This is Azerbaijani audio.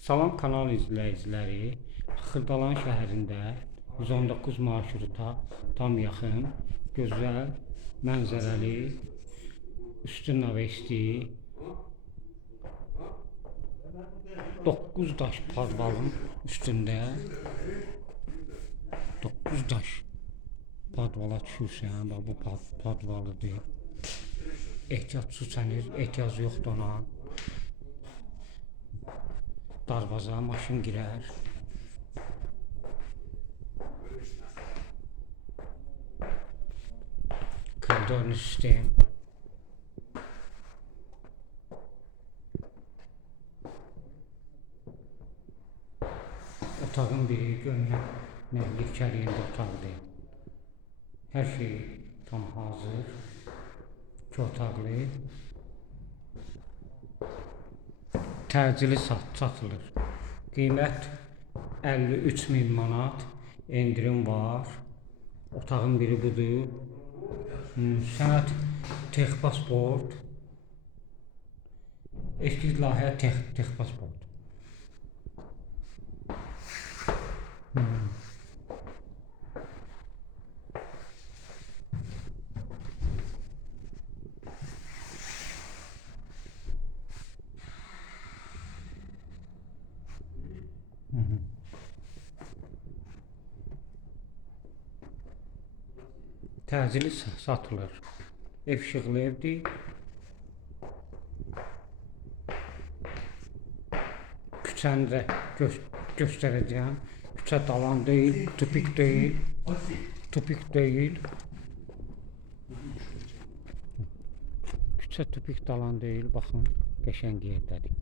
Salam kanal izləyiciləri, Xırdalan şəhərində 119 marşruta tam yaxın, gözəl, mənzərəli, üstü navesti, 9 daş padvalın üstündə 9 daş padvala düşürsən, bax bu padvalıdır. Ehtiyat su çənir, ehtiyac yoxdur ona. Darvaza maşın girər. Koridorlu sistem. Otağın biri görünən yekəliyində otaqdır. Hər şey tam hazır. 2 otaqlı. Təcili satılır. Qiymət 53.000 manat. Endirim var. Otağın biri budur. Sənəd Texpasport. Eskiz layihə Texpasport. Təcili satılır. Ev işıqlı evdir. Küçəni də göstərəcəm. Küçə dalan deyil, tupik deyil. Tupik deyil. Küçə tupik dalan deyil. Baxın, qəşəng yerdədir.